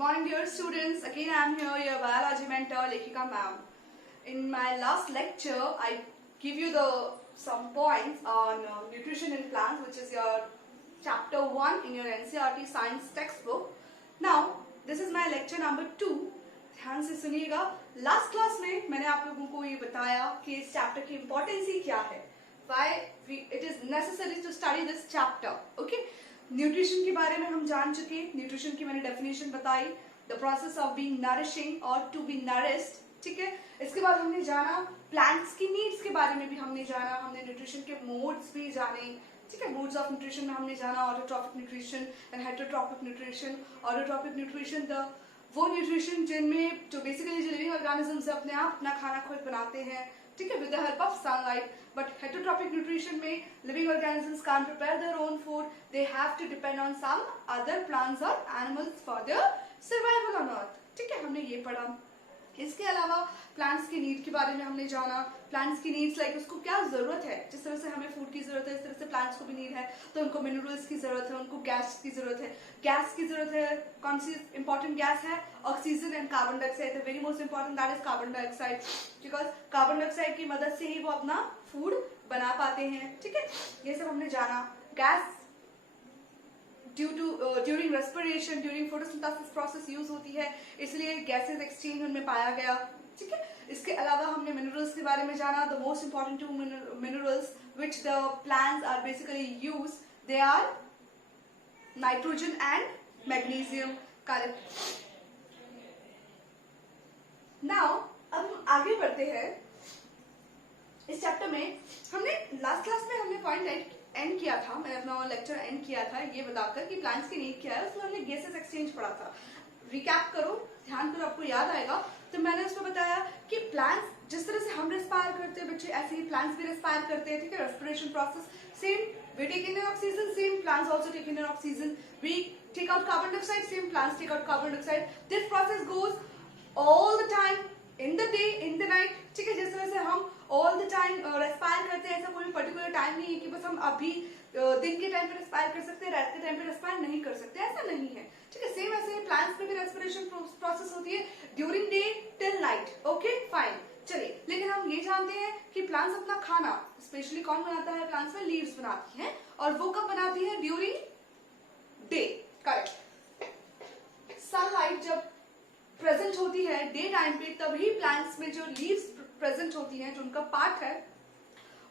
morning dear students, again I am here, your biology mentor Lekhika ma'am. In my last lecture I give you some points on nutrition in plants, which is your chapter 1 in your NCERT science textbook. Now this is my lecture number 2. ध्यान से सुनिएगा. Last class में मैंने आप लोगों को ये बताया कि इस चैप्टर की इम्पोर्टेंस ही क्या है, why it is necessary to study this chapter. Okay? Nutrition के बारे में हम जान चुके. न्यूट्रिशन की मैंने डेफिनेशन बताई, the process of being nourishing और टू बी नरिश्ड. ठीक है. इसके बाद हमने जाना प्लांट्स की नीड्स के बारे में भी हमने जाना. हमने न्यूट्रिशन के मोड्स भी जाने. ठीक है. मोड्स ऑफ न्यूट्रिशन में हमने जाना autotrophic nutrition and heterotrophic nutrition. Autotrophic nutrition वो न्यूट्रिशन जिनमें जो बेसिकली जो लिविंग ऑर्गेनिजम्स अपने आप अपना खाना खुद बनाते हैं. ठीक है, with the help of sunlight. But heterotrophic nutrition में living organisms can't prepare their own food. They have to depend on some other plants और animals for their survival on earth. ठीक है, हमने ये पढ़ा. इसके अलावा प्लांट्स की नीड के बारे में हमने जाना. प्लांट्स की नीड्स लाइक उसको क्या जरूरत है. जिस तरह से हमें फूड की जरूरत है इस तरह से प्लांट्स को भी नीड है. तो उनको मिनरल्स की जरूरत है, उनको गैस की जरूरत है. गैस की जरूरत है. कौन सी इंपॉर्टेंट गैस है? Oxygen and carbon dioxide. The very most important that is carbon dioxide, because carbon dioxide की मदद से ही वो अपना फूड बना पाते हैं. ठीक है, ये सब हमने जाना. Gas during respiration, during photosynthesis process use होती है, इसलिए गैसेस एक्सचेंज उनमें पाया गया. ठीक है. इसके अलावा हमने मिनरल्स के बारे में जाना. The most important 2 minerals which the plants are basically use, they are nitrogen and magnesium. Correct. Now अब हम आगे बढ़ते हैं. इस चैप्टर में हमने लास्ट क्लास में हमने पॉइंट एंड किया था. मैंने अपना लेक्चर एंड किया था ये बताकर कि प्लांट्स की नीड क्या है. उसमें हमने गैसेस एक्सचेंज पढ़ा था. रिकैप करो, ध्यान करो, आपको याद आएगा. तो मैंने उसमें बताया कि प्लांट्स जिस तरह से हम रेस्पायर करते हैं बच्चे, ऐसे ही प्लांट्स भी रेस्पायर करते हैं. ठीक है, respiration process same. We take in oxygen, same plants also take in oxygen. We take out carbon dioxide, same plants take out carbon dioxide. This process goes all the time, in the day, in the night. ठीक है, जिस तरह से हम all the time respire करते हैं, ऐसा कोई पर्टिकुलर टाइम नहीं है कि बस हम अभी दिन के टाइम पे रेस्पायर कर सकते हैं, रात के टाइम पे रेस्पायर नहीं कर सकते, ऐसा नहीं है. ठीक है, सेम ऐसे ही प्लांट्स में भी रेस्पिरेशन प्रोसेस होती है during day till night. Okay fine. चलिए, लेकिन हम ये जानते हैं कि प्लांट्स अपना खाना स्पेशली कौन बनाता है? प्लांट्स में लीव्स बनाती हैं, और वो कब बनाती है? During day. करेक्ट. सनलाइट जब प्रेजेंट होती है डे टाइम पे, तभी प्लांट्स में जो लीव्स प्रेजेंट होती हैं, जो उनका पार्ट है,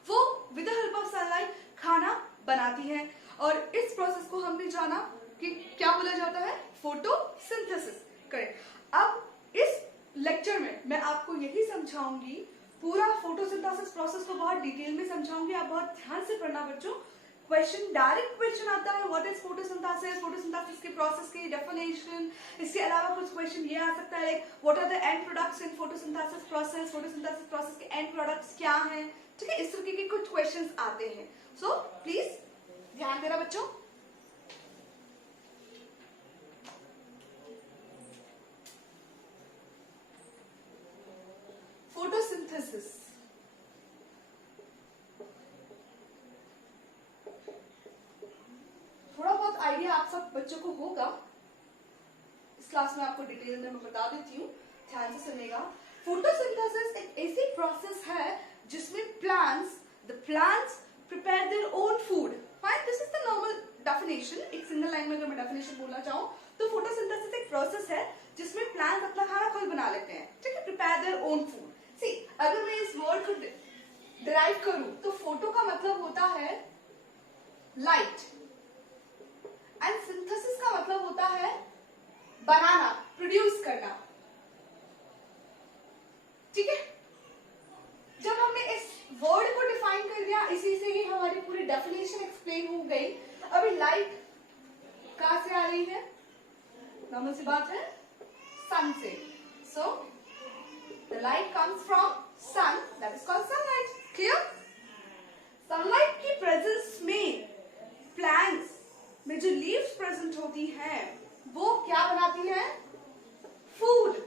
वो with the help of sunlight खाना बनाती हैं. और इस प्रोसेस को हमने जाना कि क्या बोला जाता है? फोटोसिंथेसिस. करेक्ट. अब इस लेक्चर में मैं आपको यही समझाऊंगी, पूरा फोटोसिंथेसिस प्रोसेस को बहुत डिटेल में समझाऊंगी. आप बहुत ध्यान से पढ़ना बच्चों. क्वेश्चन, डायरेक्ट क्वेश्चन आता है, व्हाट इज फोटोसिंथेसिस, फोटोसिंथेसिस के प्रोसेस की डेफिनेशन. इसके अलावा कुछ क्वेश्चन ये आ सकता है, what are the end products in photosynthesis process. Photosynthesis process के एंड प्रोडक्ट्स क्या हैं. ठीक है, इस तरीके के कुछ क्वेश्चंस आते हैं. सो प्लीज ध्यान देना बच्चों. फोटोसिंथेसिस थोड़ा बहुत आइडिया आप सब बच्चों को होगा. इस क्लास में आपको डिटेल में मैं बता देती हूँ, ध्यान से सुनिएगा. फोटोसिंथेसिस एक ऐसी प्रोसेस है जिसमें the plants prepare their own food. Fine. This is the normal definition. एक सिंगल लाइन में अगर मैं डेफिनेशन बोलना चाहूँ तो फोटोसिंथेसिस एक प्रोसेस है जिसमें प्लांट्स अपना खाना खुद बना लेते हैं. ठीक है, प्रिपेयर देयर ओन फूड. सी, अगर मैं इस वर्ड को डिराइव करूं तो फोटो का मतलब होता है लाइट, एंड सिंथेसिस का मतलब होता है बनाना, प्रोड्यूस करना. ठीक है, जब हमने इस वर्ड को डिफाइन कर दिया, इसी से ही हमारी पूरी डेफिनेशन एक्सप्लेन हो गई. अभी लाइट कहां से आ रही है? नॉर्मल सी बात है, सन से. सो the light comes from sun, that is called sunlight. Clear? sunlight की प्रेजेंस में प्लांट्स में जो लीव्स प्रेजेंट होती हैं वो क्या बनाती हैं? फूड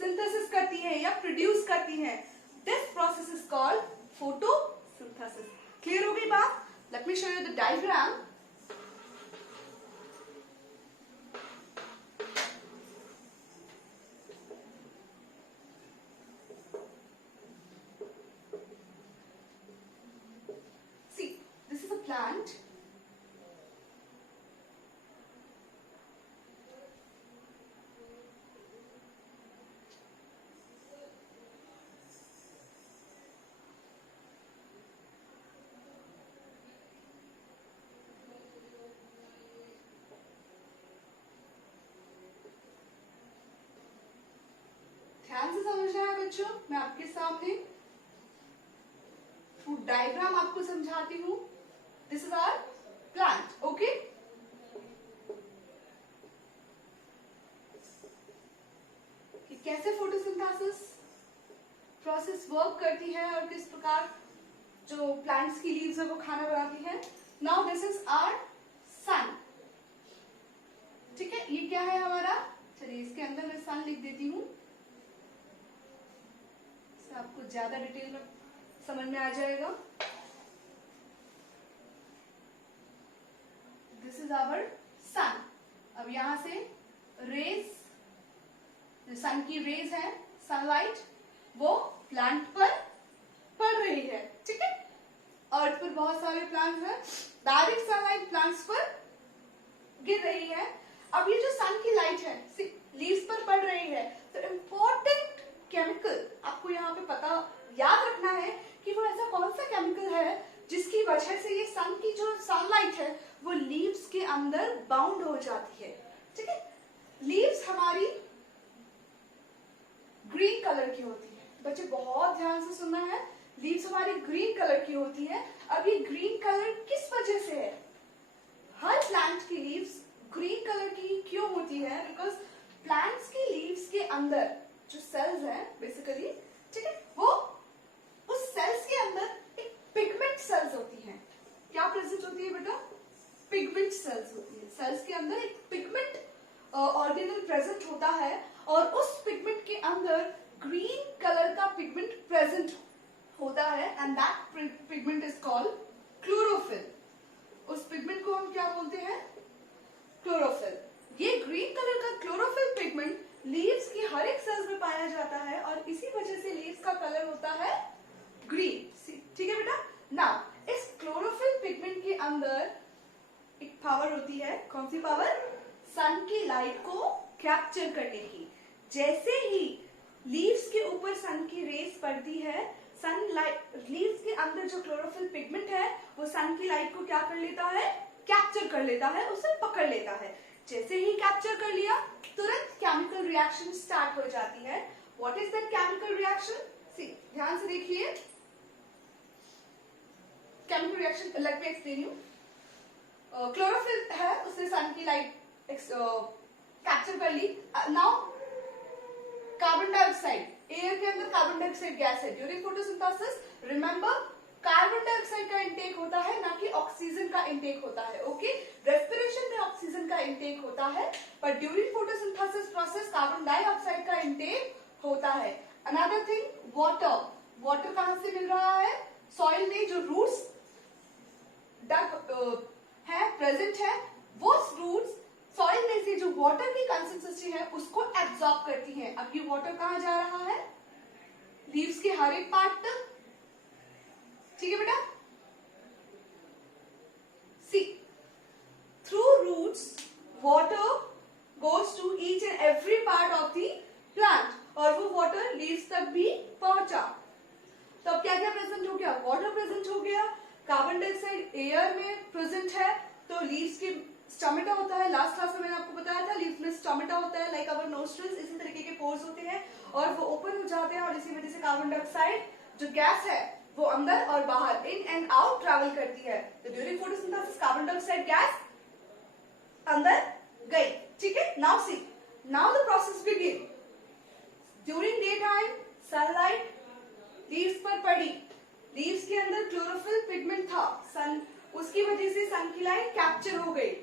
सिंथेसिस करती हैं या प्रोड्यूस करती हैं. This process is called photosynthesis. Clear हो गई बात? Let me show you the diagram. हमने, थ्रू डायग्राम आपको समझाती हूँ। This is our plant, okay. कैसे फोटोसिंथेसिस प्रोसेस वर्क करती है और किस प्रकार जो प्लांट्स की लीव्स है वो खाना बनाती है। नाउ दिस इज आवर सन, ठीक है। ये क्या है हमारा, चलिए इसके अंदर मैं सन लिख देती हूँ, आपको ज्यादा डिटेल में समझ में आ जाएगा। दिस इज आवर सन। अब यहां से रेज, जो सन की रेज है, सनलाइट, वो प्लांट पर पड़ रही है, ठीक है। अर्थ पर बहुत सारे प्लांट्स हैं, डायरेक्ट सनलाइट प्लांट्स पर गिर रही है। अब ये जो सन की लाइट है लीव्स पर पड़ रही है, तो इम्पोर्टेंट केमिकल आपको यहाँ पे पता याद रखना है कि वो ऐसा कौन सा केमिकल है जिसकी वजह से ये सन की जो सनलाइट है वो लीव्स के अंदर बाउंड हो जाती है, ठीक है। लीव्स हमारी ग्रीन कलर की होती है, बच्चे बहुत ध्यान से सुनना है। लीव्स हमारी ग्रीन कलर की होती है। अब ये ग्रीन कलर किस वजह से है? हर प्लांट की लीव्स ग्रीन कलर की क्यों होती है? बिकॉज प्लांट्स की लीव्स के अंदर जो सेल्स हैं बेसिकली, ठीक है, वो उस सेल्स के अंदर एक पिगमेंट सेल्स होती हैं। क्या प्रेजेंट होती है बेटा? पिगमेंट सेल्स होती है। सेल्स के अंदर एक पिगमेंट ऑर्गेनल प्रेजेंट होता है और उस पिगमेंट के अंदर ग्रीन कलर का पिगमेंट प्रेजेंट होता है and that pigment is called chlorophyll. उस पिगमेंट को हम क्या बोलते हैं? क्लोरोफिल। ये ग्रीन कलर का क्लोरोफिल पिगमेंट लीव्स की हर एक सेल्स में पाया जाता है और इसी वजह से लीव्स का कलर होता है ग्रीन, ठीक है बेटा। नाउ इस क्लोरोफिल पिगमेंट के अंदर एक पावर होती है। कौन सी पावर? सन की लाइट को कैप्चर करने की। जैसे ही लीव्स के ऊपर सन की रेस पड़ती है, सनलाइट लीव्स के अंदर जो क्लोरोफिल पिगमेंट है वो सन की लाइट को क्या कर लेता है? कैप्चर कर लेता है, उसे पकड़ लेता है। जैसे ही कैप्चर कर लिया, तुरंत केमिकल रिएक्शन स्टार्ट हो जाती है। What is that chemical reaction? See, ध्यान से देखिए। Chemical reaction let me explain you. Chlorophyll है, उसने सन की लाइट कैप्चर कर ली। नाउ कार्बन डाइऑक्साइड, एयर के अंदर कार्बन डाइऑक्साइड गैस है। During photosynthesis remember carbon dioxide का इंटेक होता है, ना कि ऑक्सीजन का इंटेक होता है, ओके। रेस्पिरेशन में ऑक्सीजन का इंटेक होता है, पर during photosynthesis process carbon dioxide का इंटेक होता है। Another thing, water. वाटर कहां से मिल रहा है? सॉइल में जो रूट्स है, प्रेजेंट है, वो रूट्स सॉइल में से जो वाटर की कंसिस्टेंसी है उसको एब्सॉर्ब करती है। अब ये वाटर कहां जा रहा है? लीव्स के हर एक पार्ट तक, ठीक है बेटा। See, through roots water goes to each and every part of the plant और वो वाटर लीव्स तक भी पहुंचा। तो अब क्या क्या प्रेजेंट हो गया? वाटर प्रेजेंट हो गया, कार्बन डाइऑक्साइड एयर में प्रेजेंट है, तो लीव्स की स्टोमेटा होता है। लास्ट क्लास में मैंने आपको बताया था लीव्स में स्टोमेटा होता है, लाइक अवर नोस्ट्रिल्स, इसी तरीके के पोर्स होते हैं और वो ओपन हो जाते हैं और इसी वजह से कार्बन डाइऑक्साइड जो गैस है वो अंदर और बाहर, इन एंड आउट ट्रैवल करती है। तो during photosynthesis carbon dioxide gas अंदर गई, ठीक है। Now see, now the process begin. During day time sunlight leaves पर पड़ी, लीव्स के अंदर क्लोरोफिल पिगमेंट था, सन उसकी वजह से सन की लाइट कैप्चर हो गई।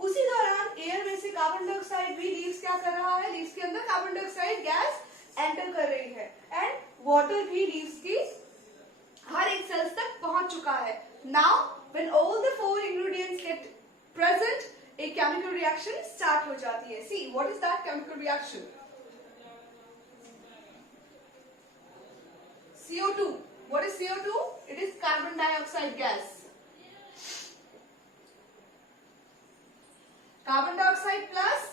उसी दौरान एयर में से कार्बन डाइऑक्साइड भी लीव्स क्या कर रहा है? लीव्स के अंदर कार्बन डाइऑक्साइड गैस एंटर कर रही है एंड वाटर भी लीव्स की हर एक सेल्स तक पहुंच चुका है। Now when all the four ingredients get present, एक केमिकल रिएक्शन स्टार्ट हो जाती है। See, what is that chemical reaction? CO2. What is CO2? It is carbon dioxide gas. Carbon dioxide plus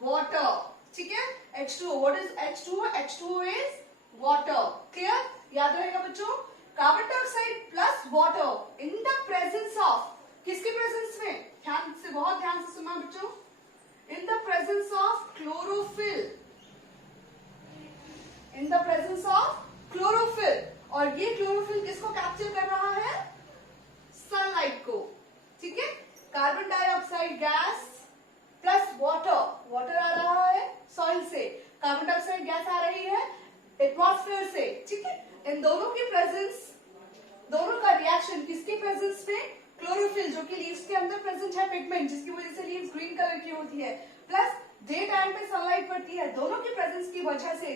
water. ठीक है? H2O. What is H2O? H2O is water. Clear? याद रहेगा बच्चों? Carbon dioxide plus water in the presence of, किसके presence में? ध्यान से, बहुत ध्यान से सुनना बच्चों। In the presence of chlorophyll. In the presence of chlorophyll. Dioxide gas plus water आ रहा है सॉइल से, कार्बन डाइऑक्साइड गैस आ रही है एटमॉस्फेयर से, ठीक है। इन दोनों की प्रेजेंस, दोनों का रिएक्शन किसके प्रेजेंस में, क्लोरोफिल जो कि लीव्स के अंदर प्रेजेंट है, पिगमेंट जिसकी वजह से लीव्स ग्रीन कलर की होती है, प्लस डे टाइम पे सनलाइट पड़ती है, दोनों की प्रेजेंस की वजह से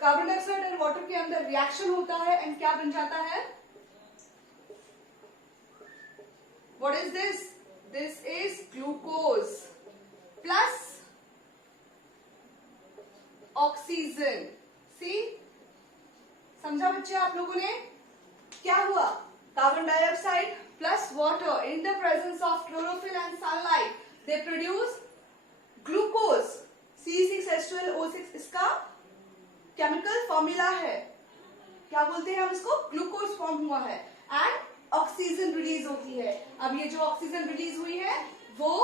कार्बन डाइऑक्साइड और वाटर के अंदर रिएक्शन होता है एंड क्या बन जाता है, what is this, this is glucose plus oxygen. See, समझा बच्चे आप लोगों ने, क्या हुआ, carbon dioxide plus water in the presence of chlorophyll and sunlight they produce glucose, C6H12O6 इसका केमिकल फॉर्मूला है, क्या बोलते हैं हम इसको, ग्लूकोज फॉर्म हुआ है, एंड ऑक्सीजन रिलीज होती है। अब ये जो ऑक्सीजन रिलीज हुई है वो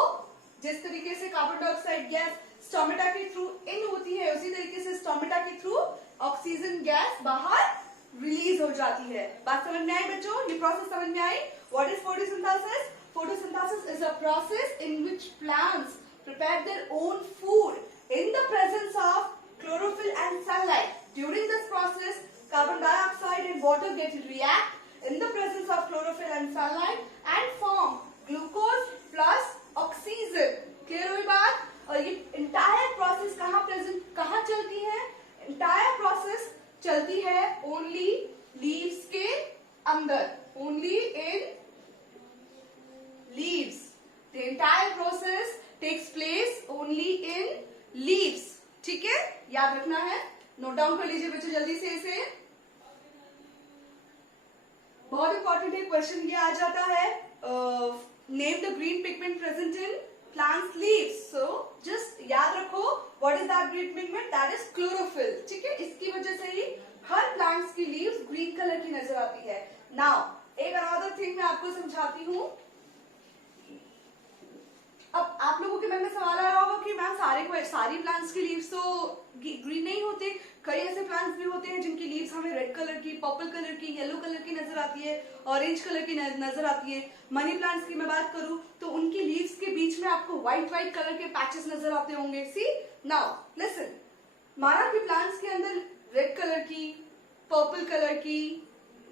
जिस तरीके से कार्बन डाइऑक्साइड गैस स्टोमेटा के थ्रू इन होती है, उसी तरीके से स्टोमेटा के थ्रू ऑक्सीजन गैस बाहर रिलीज हो जाती है। बात समझ में आई बच्चों, ये प्रोसेस समझ में आई। What is photosynthesis? Photosynthesis is a process in which plants prepare their own food in the presence of chlorophyll and sunlight. During this process, carbon dioxide and water get react in the presence of chlorophyll and sunlight and form glucose plus oxygen. Clear हुई बात? और ये entire process कहाँ चलती है? Entire process चलती है only leaves के अंदर, only in leaves. The entire process takes place only in leaves. ठीक है, याद रखना है, नोट डाउन कर लीजिए बच्चों जल्दी से इसे। बहुत इंपॉर्टेंट एक क्वेश्चन ये आ जाता है, name the green pigment present in plants leaves. So just याद रखो what is that green pigment, that is chlorophyll, ठीक है। इसकी वजह से ही हर प्लांट्स की लीव्स ग्रीन कलर की नजर आती है। नाउ एक अनदर थिंग मैं आपको समझाती हूँ। अब आप लोगों के मन में सवाल आ रहा होगा कि मैम सारी प्लांट्स की लीव्स तो ग्रीन नहीं होते, कई ऐसे प्लांट्स भी होते हैं जिनकी लीव्स हमें रेड कलर की, पर्पल कलर की, येलो कलर की नजर आती है, ऑरेंज कलर की नजर आती है। मनी प्लांट्स की मैं बात करूं तो उनकी लीव्स के बीच में आपको व्हाइट कलर के पैचेस नजर आते होंगे। सी नाउ लिसन, माना कि प्लांट्स के अंदर रेड कलर की, पर्पल कलर की,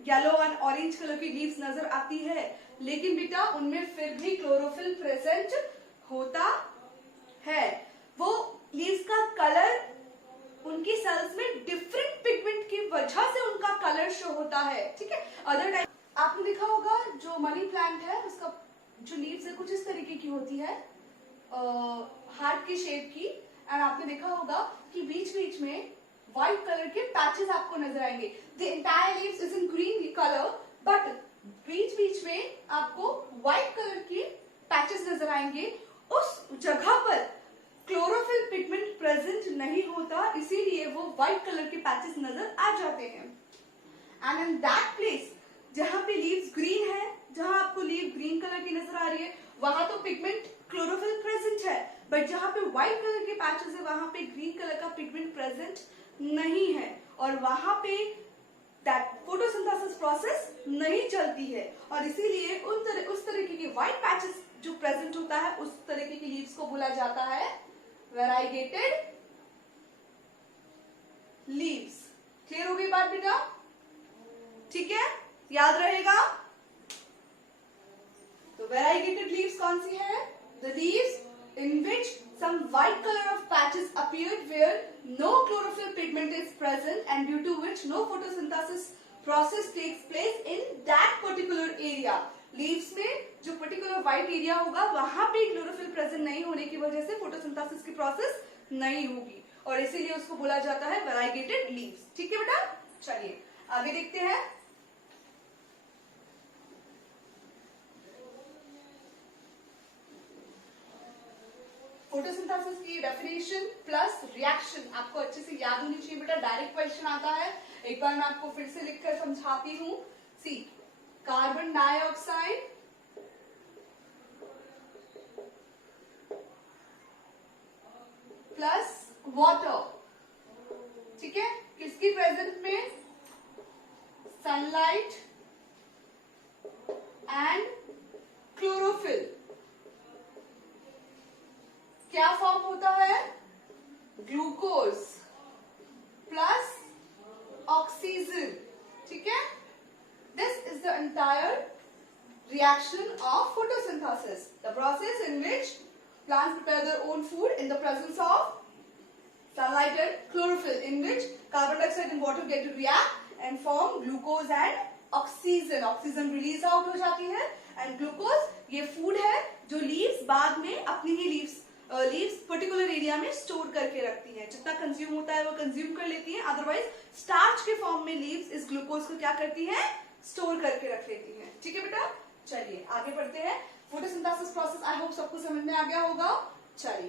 येलो एंड ऑरेंज कलर की लीव्स नजर आती है, लेकिन बेटा उनमें फिर भी क्लोरोफिल प्रेजेंट होता है। वो लीव्स का कलर उनकी सेल्स में डिफरेंट पिगमेंट की वजह से उनका कलर शो होता है, ठीक है। अदर टाइप आपने देखा होगा जो मनी प्लांट है उसका जो लीव्स है कुछ इस तरीके की होती है, हार्ट की शेप की, एंड आपने देखा होगा कि बीच बीच में व्हाइट कलर के पैचेस आपको नजर आएंगे। The entire leaves is in green colour but बीच बीच में आपको व्हाइट कलर के पैचेस नजर आएंगे। उस जगह पर क्लोरोफिल पिगमेंट प्रेजेंट नहीं होता, इसीलिए वो व्हाइट कलर के पैचेस नजर आ जाते हैं। एंड इन दैट प्लेस जहां पे लीव्स ग्रीन है, जहां आपको लीव ग्रीन कलर की नजर आ रही है, वहां तो पिगमेंट क्लोरोफिल प्रेजेंट है, बट जहां पे व्हाइट कलर के पैचेस है वहां पे ग्रीन कलर का पिगमेंट प्रेजेंट नहीं है, और वहां पे दैट फोटोसिंथेसिस प्रोसेस नहीं चलती है, और इसीलिए उस तरीके के व्हाइट पैचेस जो प्रेजेंट होता है उस तरीके की लीव्स को बोला जाता है वेराइगेटेड लीव्स। क्लियर हो गई बात बेटा? ठीक है, याद रहेगा। तो वेराइगेटेड लीव्स कौन सी है? The leaves in which some white color of patches appeared where no chlorophyll pigment is present and due to which no photosynthesis process takes place in that particular area. Leaves में जो particular white area होगा वहां पे chlorophyll present नहीं होने की वजह से फोटोसिंथेसिस की प्रोसेस नहीं होगी, और इसीलिए उसको बोला जाता है वेराइगेटेड लीव्स। ठीक है बेटा, चलिए आगे देखते हैं। फोटोसिंथेसिस की डेफिनेशन प्लस रिएक्शन आपको अच्छे से याद होनी चाहिए बेटा, डायरेक्ट क्वेश्चन आता है। एक बार मैं आपको फिर से लिखकर समझाती हूँ। सी, कार्बन डाइऑक्साइड प्लस वाटर, ठीक है, किसकी प्रेजेंस में? Sunlight and chlorophyll. क्या फॉर्म होता है? ग्लूकोज प्लस ऑक्सीजन, ठीक है। This is the entire reaction of photosynthesis, the process in which plants prepare their own food in the presence of sunlight and chlorophyll, in which carbon dioxide and water get to react and form glucose and oxygen. Oxygen release out हो जाती है and glucose ये food है जो leaves बाद में अपनी ही leaves particular area में स्टोर करके रखती है। जितना कंज्यूम होता है वो कंज्यूम कर लेती है, अदरवाइज स्टार्च के फॉर्म में लीव्स इस ग्लूकोज को क्या करती है? स्टोर करके रख लेती है। ठीक है बेटा, चलिए आगे बढ़ते हैं। फोटोसिंथेसिस प्रोसेस आई होप सबको समझ में आ गया होगा। चलिए